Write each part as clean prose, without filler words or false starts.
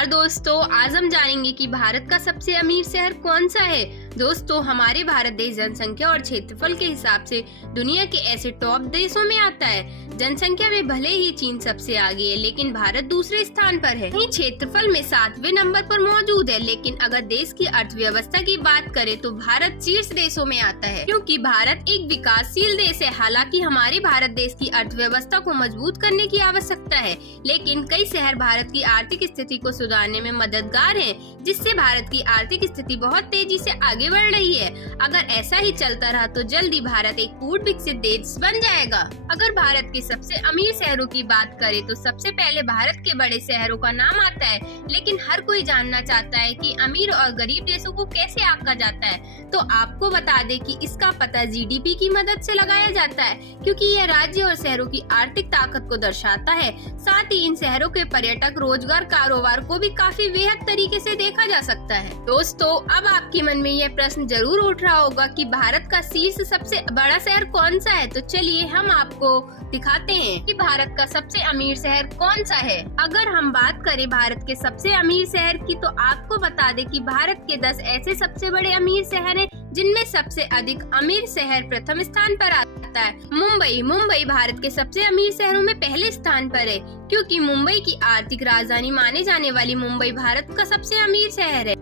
नमस्कार दोस्तों, आज हम जानेंगे कि भारत का सबसे अमीर शहर कौन सा है। दोस्तों, हमारे भारत देश जनसंख्या और क्षेत्रफल के हिसाब से दुनिया के ऐसे टॉप देशों में आता है। जनसंख्या में भले ही चीन सबसे आगे है, लेकिन भारत दूसरे स्थान पर है। वहीं क्षेत्रफल में 7वें नंबर पर मौजूद है। लेकिन अगर देश की अर्थव्यवस्था की बात करें तो भारत शीर्ष देशों में आता है, क्योंकि भारत एक विकासशील देश है। हालांकि हमारे भारत देश की अर्थव्यवस्था को मजबूत करने की आवश्यकता है, लेकिन कई शहर भारत की आर्थिक स्थिति को सुधारने में मददगार हैं, जिससे भारत की आर्थिक स्थिति बहुत तेजी से आगे बढ़ रही है। अगर ऐसा ही चलता रहा तो जल्दी भारत एक पूर्ण विकसित देश बन जाएगा। अगर भारत के सबसे अमीर शहरों की बात करें तो सबसे पहले भारत के बड़े शहरों का नाम आता है, लेकिन हर कोई जानना चाहता है कि अमीर और गरीब देशों को कैसे आंका जाता है। तो आपको बता दें कि इसका पता जीडीपी की मदद से लगाया जाता है, क्योंकि यह राज्य और शहरों की आर्थिक ताकत को दर्शाता है। साथ ही इन शहरों के पर्यटक रोजगार कारोबार को भी काफी बेहद तरीके से देखा जा सकता है। दोस्तों, अब आपके मन में यह प्रश्न जरूर उठ रहा होगा कि भारत का शीर्ष सबसे बड़ा शहर कौन सा है। तो चलिए हम आपको दिखाते हैं कि भारत का सबसे अमीर शहर कौन सा है। अगर हम बात करें भारत के सबसे अमीर शहर की, तो आपको बता दें कि भारत के 10 ऐसे सबसे बड़े अमीर शहर हैं, जिनमें सबसे अधिक अमीर शहर प्रथम स्थान पर आता है मुंबई भारत के सबसे अमीर शहरों में पहले स्थान पर है, क्योंकि मुंबई की आर्थिक राजधानी माने जाने वाली मुंबई भारत का सबसे अमीर शहर है।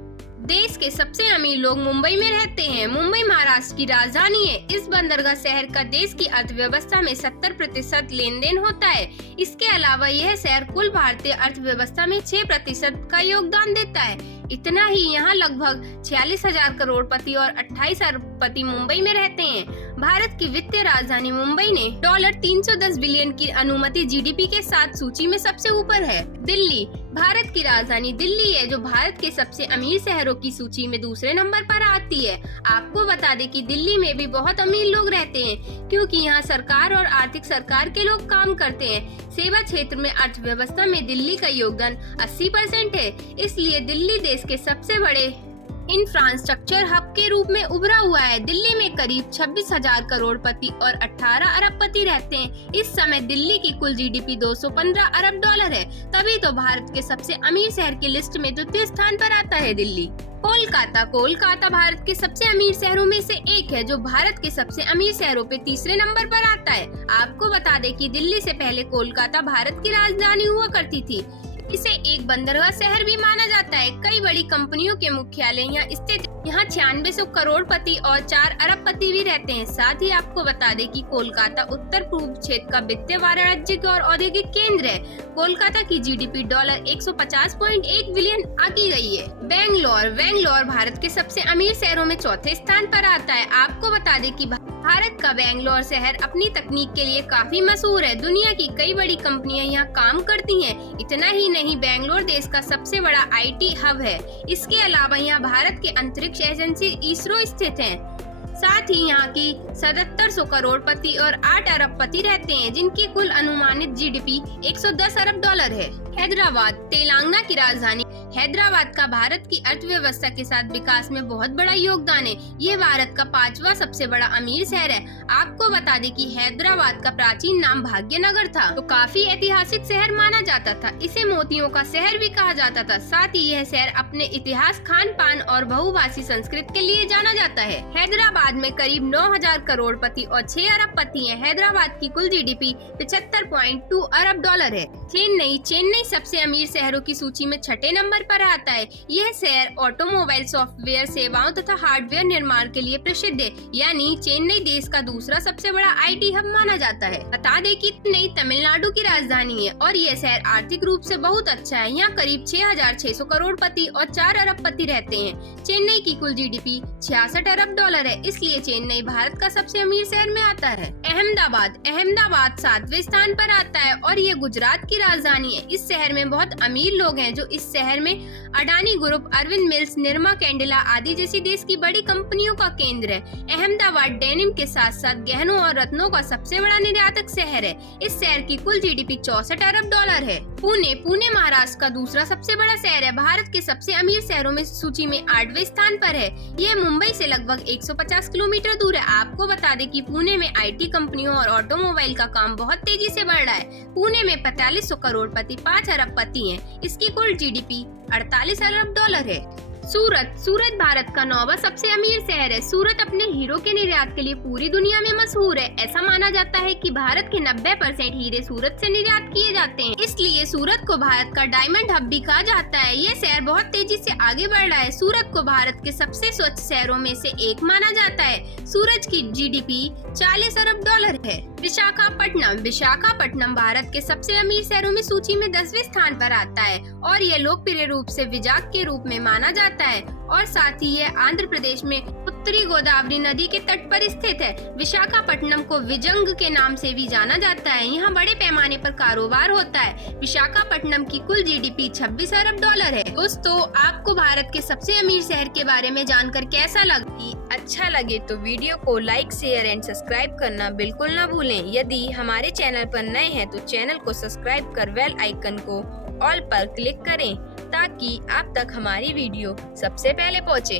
देश के सबसे अमीर लोग मुंबई में रहते हैं। मुंबई महाराष्ट्र की राजधानी है। इस बंदरगाह शहर का देश की अर्थव्यवस्था में 70% लेन देन होता है। इसके अलावा यह शहर कुल भारतीय अर्थव्यवस्था में 6% का योगदान देता है। इतना ही यहाँ लगभग 46,000 करोड़पति और 28 अरबपति मुंबई में रहते हैं। भारत की वित्तीय राजधानी मुंबई ने $310 बिलियन की अनुमानित जीडीपी के साथ सूची में सबसे ऊपर है। दिल्ली भारत की राजधानी दिल्ली है, जो भारत के सबसे अमीर शहरों की सूची में दूसरे नंबर पर आती है। आपको बता दें कि दिल्ली में भी बहुत अमीर लोग रहते हैं, क्योंकि यहाँ सरकार और आर्थिक सरकार के लोग काम करते हैं। सेवा क्षेत्र में अर्थव्यवस्था में दिल्ली का योगदान 80% है। इसलिए दिल्ली देश के सबसे बड़े इंफ्रास्ट्रक्चर हब के रूप में उभरा हुआ है। दिल्ली में करीब 26,000 करोड़पति और 18 अरबपति रहते हैं। इस समय दिल्ली की कुल जीडीपी $215 अरब है। तभी तो भारत के सबसे अमीर शहर की लिस्ट में द्वितीय स्थान पर आता है दिल्ली। कोलकाता भारत के सबसे अमीर शहरों में से एक है, जो भारत के सबसे अमीर शहरों पे तीसरे नंबर पर आता है। आपको बता दें कि दिल्ली से पहले कोलकाता भारत की राजधानी हुआ करती थी। इसे एक बंदरगाह शहर भी माना जाता है। कई बड़ी कंपनियों के मुख्यालय यहाँ स्थित। यहाँ 9600 करोड़पति और 4 अरबपति भी रहते हैं। साथ ही आपको बता दें कि कोलकाता उत्तर पूर्व क्षेत्र का वित्तीय वाणिज्यिक और औद्योगिक केंद्र है। कोलकाता की जीडीपी $150.1 बिलियन आकी गई है। बेंगलोर भारत के सबसे अमीर शहरों में चौथे स्थान पर आता है। आपको बता दें कि भारत का बेंगलोर शहर अपनी तकनीक के लिए काफी मशहूर है। दुनिया की कई बड़ी कंपनियां यहाँ काम करती हैं। इतना ही नहीं, बेंगलोर देश का सबसे बड़ा आईटी हब है। इसके अलावा यहाँ भारत के अंतरिक्ष एजेंसी इसरो स्थित है। साथ ही यहाँ की 7700 करोड़पति और 8 अरबपति रहते हैं, जिनकी कुल अनुमानित जीडीपी $110 अरब है। हैदराबाद तेलंगाना की राजधानी हैदराबाद का भारत की अर्थव्यवस्था के साथ विकास में बहुत बड़ा योगदान है। ये भारत का 5वां सबसे बड़ा अमीर शहर है। आपको बता दें कि हैदराबाद का प्राचीन नाम भाग्यनगर था, तो काफी ऐतिहासिक शहर माना जाता था। इसे मोतियों का शहर भी कहा जाता था। साथ ही यह शहर अपने इतिहास, खान पान और बहुभाषी संस्कृति के लिए जाना जाता है। हैदराबाद में करीब 9,000 करोड़पति और 6 अरबपति हैं। हैदराबाद की कुल जीडीपी $75.2 अरब है। चेन्नई सबसे अमीर शहरों की सूची में 6ठे नंबर पर आता है। यह शहर ऑटोमोबाइल, सॉफ्टवेयर सेवाओं तथा हार्डवेयर निर्माण के लिए प्रसिद्ध है। यानी चेन्नई देश का दूसरा सबसे बड़ा आईटी हब माना जाता है। बता दें कि चेन्नई तमिलनाडु की राजधानी है और यह शहर आर्थिक रूप से बहुत अच्छा है। यहाँ करीब 6,600 करोड़पति और 4 अरबपति रहते हैं। चेन्नई की कुल जीडीपी $66 अरब है, इसलिए चेन्नई भारत का सबसे अमीर शहर में आता है। अहमदाबाद 7वें स्थान पर आता है और ये गुजरात की राजधानी है। इस शहर में बहुत अमीर लोग हैं, जो इस शहर में अडानी ग्रुप, अरविंद मिल्स, निर्मा कैंडिला आदि जैसी देश की बड़ी कंपनियों का केंद्र है। अहमदाबाद डेनिम के साथ साथ गहनों और रत्नों का सबसे बड़ा निर्यातक शहर है। इस शहर की कुल जीडीपी $64 अरब है। पुणे महाराष्ट्र का दूसरा सबसे बड़ा शहर है। भारत के सबसे अमीर शहरों में सूची में 8वें स्थान पर है। यह मुंबई से लगभग 150 किलोमीटर दूर है। आपको बता दें कि पुणे में आईटी कंपनियों और ऑटोमोबाइल का काम बहुत तेजी से बढ़ रहा है। पुणे में 4500 करोड़पति, 5 अरबपति हैं। इसकी कुल जीडीपी 48 अरब डॉलर है। सूरत भारत का 9वां सबसे अमीर शहर है। सूरत अपने हीरो के निर्यात के लिए पूरी दुनिया में मशहूर है। ऐसा माना जाता है कि भारत के 90% हीरे सूरत से निर्यात किए जाते हैं, इसलिए सूरत को भारत का डायमंड हब भी कहा जाता है। ये शहर बहुत तेजी से आगे बढ़ रहा है। सूरत को भारत के सबसे स्वच्छ शहरों में से एक माना जाता है। सूरत की GDP 40 अरब डॉलर है। विशाखापट्टनम भारत के सबसे अमीर शहरों में सूची में 10वें स्थान पर आता है और ये लोकप्रिय रूप से विजाक के रूप में माना जाता है और साथ ही यह आंध्र प्रदेश में उत्तरी गोदावरी नदी के तट पर स्थित है। विशाखापट्टनम को विजंग के नाम से भी जाना जाता है। यहाँ बड़े पैमाने पर कारोबार होता है। विशाखापट्टनम की कुल GDP 26 अरब डॉलर है। दोस्तों, आपको भारत के सबसे अमीर शहर के बारे में जानकर कैसा लगा? अच्छा लगे तो वीडियो को लाइक, शेयर एंड सब्सक्राइब करना बिल्कुल न भूलें। यदि हमारे चैनल पर नए हैं तो चैनल को सब्सक्राइब कर बेल आइकन को ऑल पर क्लिक करें ताकि आप तक हमारी वीडियो सबसे पहले पहुंचे।